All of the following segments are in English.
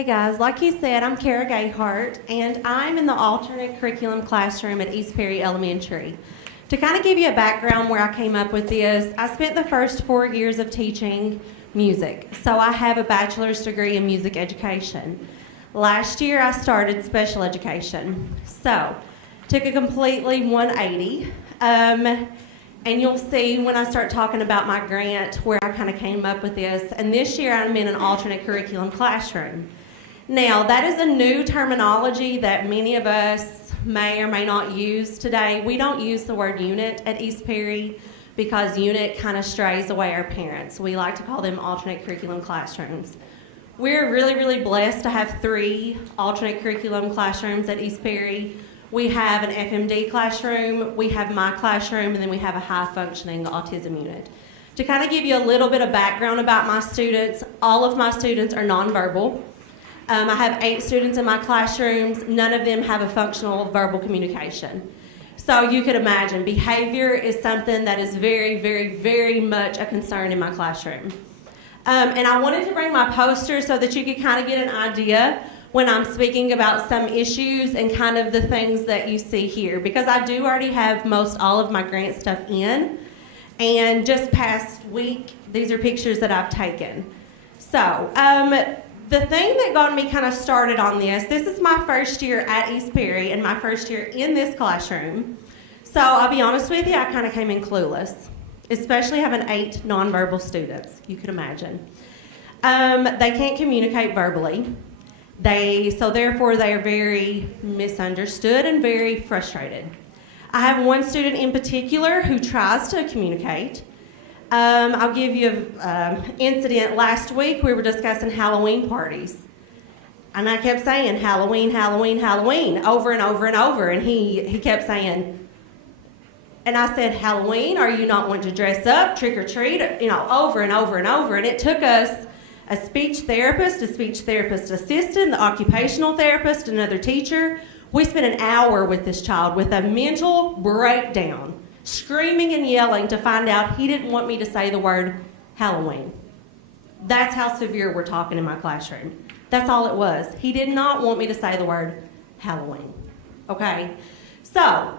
Hey guys, like you said, I'm Kara Gayhart, and I'm in the alternate curriculum classroom at East Perry Elementary. To kind of give you a background where I came up with this, I spent the first 4 years of teaching music. So I have a bachelor's degree in music education. Last year I started special education. So, took a completely 180. And you'll see when I start talking about my grant where I kind of came up with this. And this year I'm in an alternate curriculum classroom. Now, that is a new terminology that many of us may or may not use today. We don't use the word unit at East Perry because unit kind of strays away our parents. We like to call them alternate curriculum classrooms. We're really, really blessed to have 3 alternate curriculum classrooms at East Perry. We have an FMD classroom, we have my classroom, and then we have a high-functioning autism unit. To kind of give you a little bit of background about my students, all of my students are nonverbal. I have 8 students in my classrooms. None of them have a functional verbal communication. So you could imagine behavior is something that is very, very, very much a concern in my classroom. And I wanted to bring my poster so that you could kind of get an idea when I'm speaking about some issues and kind of the things that you see here, because I do already have most all of my grant stuff in. And just past week, these are pictures that I've taken. So, the thing that got me kind of started on this is my first year at East Perry and my first year in this classroom. So I'll be honest with you, I kind of came in clueless, especially having 8 nonverbal students, you could imagine. They can't communicate verbally. So therefore they are very misunderstood and very frustrated. I have one student in particular who tries to communicate. I'll give you an incident. Last week we were discussing Halloween parties. And I kept saying Halloween, Halloween, Halloween over and over and over. And he kept saying, and I said, Halloween, are you not wanting to dress up, trick or treat, over and over and over. And it took us a speech therapist assistant, the occupational therapist, another teacher. We spent an hour with this child with a mental breakdown, screaming and yelling to find out he didn't want me to say the word Halloween. That's how severe we're talking in my classroom. That's all it was. He did not want me to say the word Halloween. Okay? So,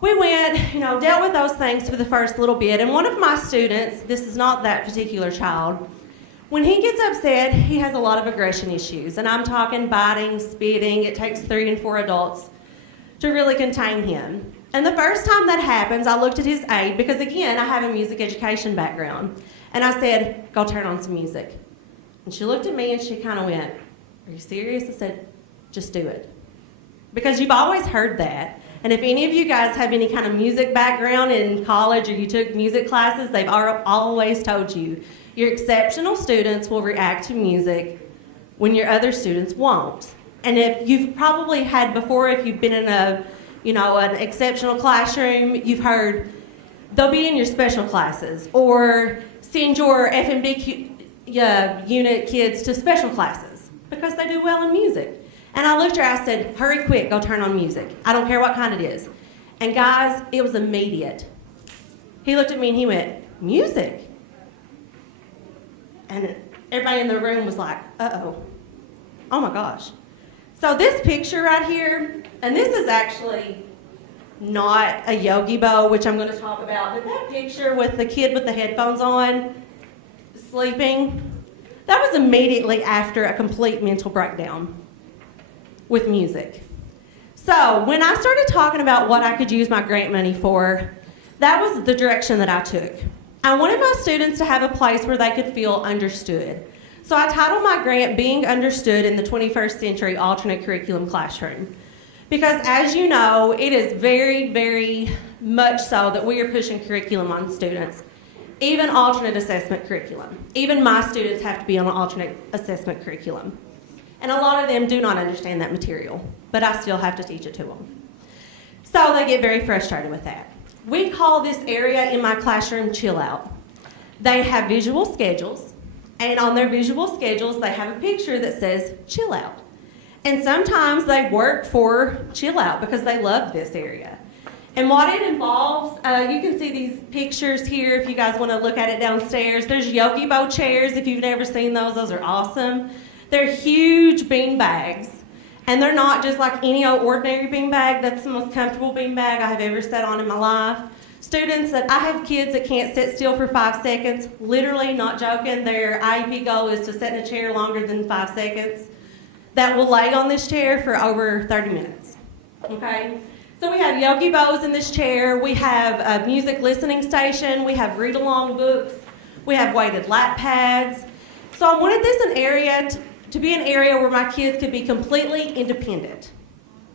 we went, dealt with those things for the first little bit. And one of my students, this is not that particular child, when he gets upset, he has a lot of aggression issues. And I'm talking biting, spitting. It takes 3 and 4 adults to really contain him. And the first time that happens, I looked at his aide, because again, I have a music education background. And I said, go turn on some music. And she looked at me and she kind of went, are you serious? I said, just do it. Because you've always heard that. And if any of you guys have any kind of music background in college or you took music classes, they've always told you, your exceptional students will react to music when your other students won't. And if you've probably had before, if you've been in an exceptional classroom, you've heard they'll be in your special classes or send your FMB unit kids to special classes because they do well in music. And I looked at her, I said, hurry quick, go turn on music. I don't care what kind it is. And guys, it was immediate. He looked at me and he went, music? And everybody in the room was like, uh-oh, oh my gosh. So this picture right here, and this is actually not a Yogi Bo, which I'm going to talk about, but that picture with the kid with the headphones on, sleeping, that was immediately after a complete mental breakdown with music. So when I started talking about what I could use my grant money for, that was the direction that I took. I wanted my students to have a place where they could feel understood. So I titled my grant, Being Understood in the 21st Century Alternate Curriculum Classroom. Because as you know, it is very, very much so that we are pushing curriculum on students. Even alternate assessment curriculum. Even my students have to be on an alternate assessment curriculum. And a lot of them do not understand that material, but I still have to teach it to them. So they get very frustrated with that. We call this area in my classroom Chill Out. They have visual schedules, and on their visual schedules they have a picture that says Chill Out. And sometimes they work for Chill Out because they love this area. And what it involves, you can see these pictures here if you guys want to look at it downstairs. There's Yogi Bo chairs if you've never seen those. Those are awesome. They're huge bean bags, and they're not just like any old ordinary bean bag. That's the most comfortable bean bag I have ever sat on in my life. Students I have kids that can't sit still for 5 seconds, literally not joking. Their IEP goal is to sit in a chair longer than 5 seconds. That will lay on this chair for over 30 minutes, okay? So we have Yogi Bows in this chair. We have a music listening station. We have read-along books. We have weighted lap pads. So I wanted this an area to be an area where my kids could be completely independent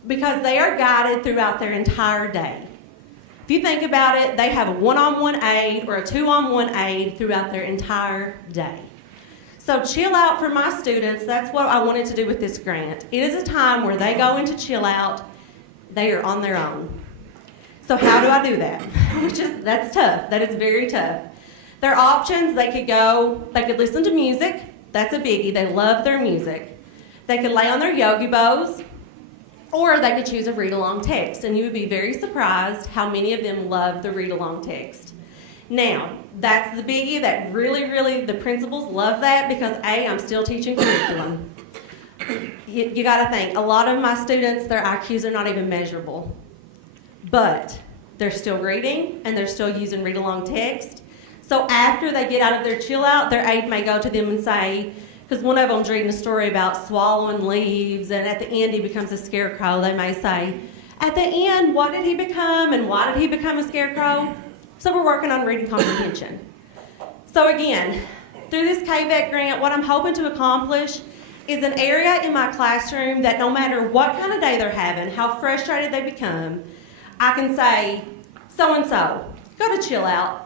because they are guided throughout their entire day. If you think about it, they have a one-on-one aid or a two-on-one aid throughout their entire day. So chill out for my students, that's what I wanted to do with this grant. It is a time where they go into chill out. They are on their own. So how do I do that? That's tough. That is very tough. Their options, they could listen to music. That's a biggie. They love their music. They could lay on their Yogi Bows, or they could choose a read-along text. And you would be very surprised how many of them love the read-along text. Now, that's the biggie that really, the principals love that because I'm still teaching curriculum. You got to think, a lot of my students, their IQs are not even measurable, but they're still reading and they're still using read-along text. So after they get out of their chill out, their aide may go to them and say, because one of them's reading a story about swallowing leaves and at the end he becomes a scarecrow, they may say, at the end, what did he become and why did he become a scarecrow? So we're working on reading comprehension. So again, through this KVET grant, what I'm hoping to accomplish is an area in my classroom that no matter what kind of day they're having, how frustrated they become, I can say, so-and-so, go to chill out,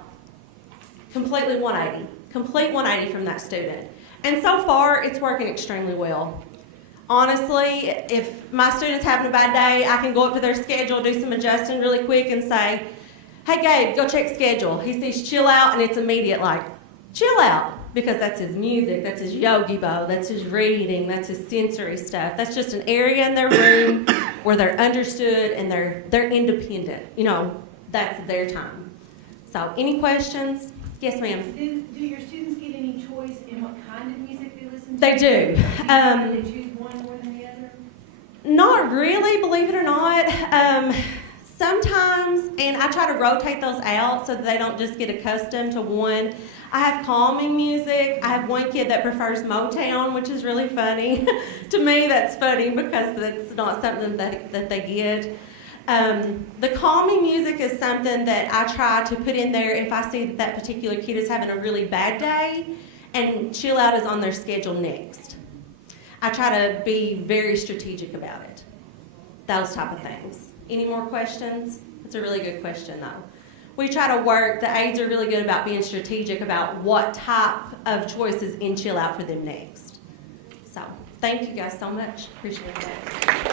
complete 180 from that student. And so far, it's working extremely well. Honestly, if my student's having a bad day, I can go up to their schedule, do some adjusting really quick and say, hey Gabe, go check schedule. He sees chill out and it's immediate like, chill out. Because that's his music, that's his Yogi Bow, that's his reading, that's his sensory stuff. That's just an area in their room where they're understood and they're independent. You know, that's their time. So, any questions? Yes, ma'am. Do your students get any choice in what kind of music they listen to? They do. Do they choose one more than the other? Not really, believe it or not. Sometimes, and I try to rotate those out so that they don't just get accustomed to one. I have calming music. I have one kid that prefers Motown, which is really funny. To me, that's funny because it's not something that they get. The calming music is something that I try to put in there if I see that particular kid is having a really bad day and chill out is on their schedule next. I try to be very strategic about it. Those type of things. Any more questions? It's a really good question, though. We try to work, the aides are really good about being strategic about what type of choices in chill out for them next. So, thank you guys so much. Appreciate that.